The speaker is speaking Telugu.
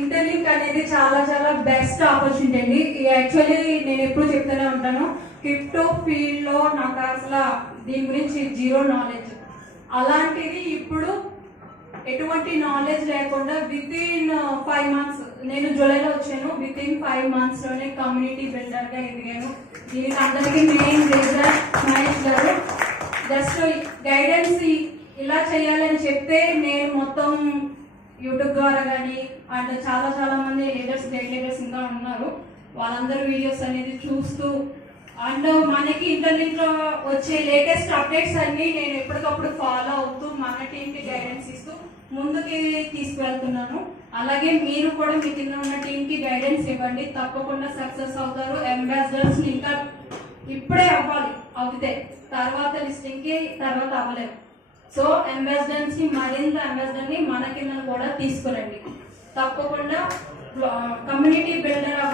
ఇంటర్లింక్ అనేది చాలా చాలా బెస్ట్ ఆపర్చునిటీ అండి. యాక్చువల్లీ నేను ఎప్పుడు చెప్తూనే ఉంటాను, క్రిప్టో ఫీల్డ్ లో నాకు అసలు దీని గురించి జీరో నాలెడ్జ్. అలాంటిది ఇప్పుడు ఎటువంటి నాలెడ్జ్ లేకుండా విత్ ఇన్ 5 months, నేను జూలైలో వచ్చాను, విత్ ఇన్ 5 months లోనే కమ్యూనిటీ బిల్డర్ గా ఎదిగాను. దీనికి అందరికీ మెయిన్ రీజన్ మహేష్ గారు. జస్ట్ గైడెన్స్ ఇలా చేయాలని చెప్తే నేను మొత్తం యూట్యూబ్ ద్వారా కానీ అండ్ చాలా చాలా మంది లీడర్స్, గ్రేట్ లీడర్స్ ఇంకా ఉన్నారు, వాళ్ళందరూ వీడియోస్ అనేది చూస్తూ అండ్ మనకి ఇంటర్నెట్ లో వచ్చే లేటెస్ట్ అప్డేట్స్ అన్ని నేను ఎప్పటికప్పుడు ఫాలో అవుతూ మన టీంకి గైడెన్స్ ఇస్తూ ముందుకి తీసుకువెళ్తున్నాను. అలాగే మీరు కూడా మీ కింద ఉన్న టీంకి గైడెన్స్ ఇవ్వండి, తప్పకుండా సక్సెస్ అవుతారు. అంబాసిడర్స్ ఇంకా ఇప్పుడే అవ్వాలి, అవుతే తర్వాత లిస్టింగ్ కి తర్వాత అవ్వలేము. సో అంబాసిడర్స్ ని మరింత అంబాసిడర్ ని మన కింద కూడా తీసుకురండి. తప్పకుండా కమ్యూనిటీ బిల్డర్ అవ్వాలి.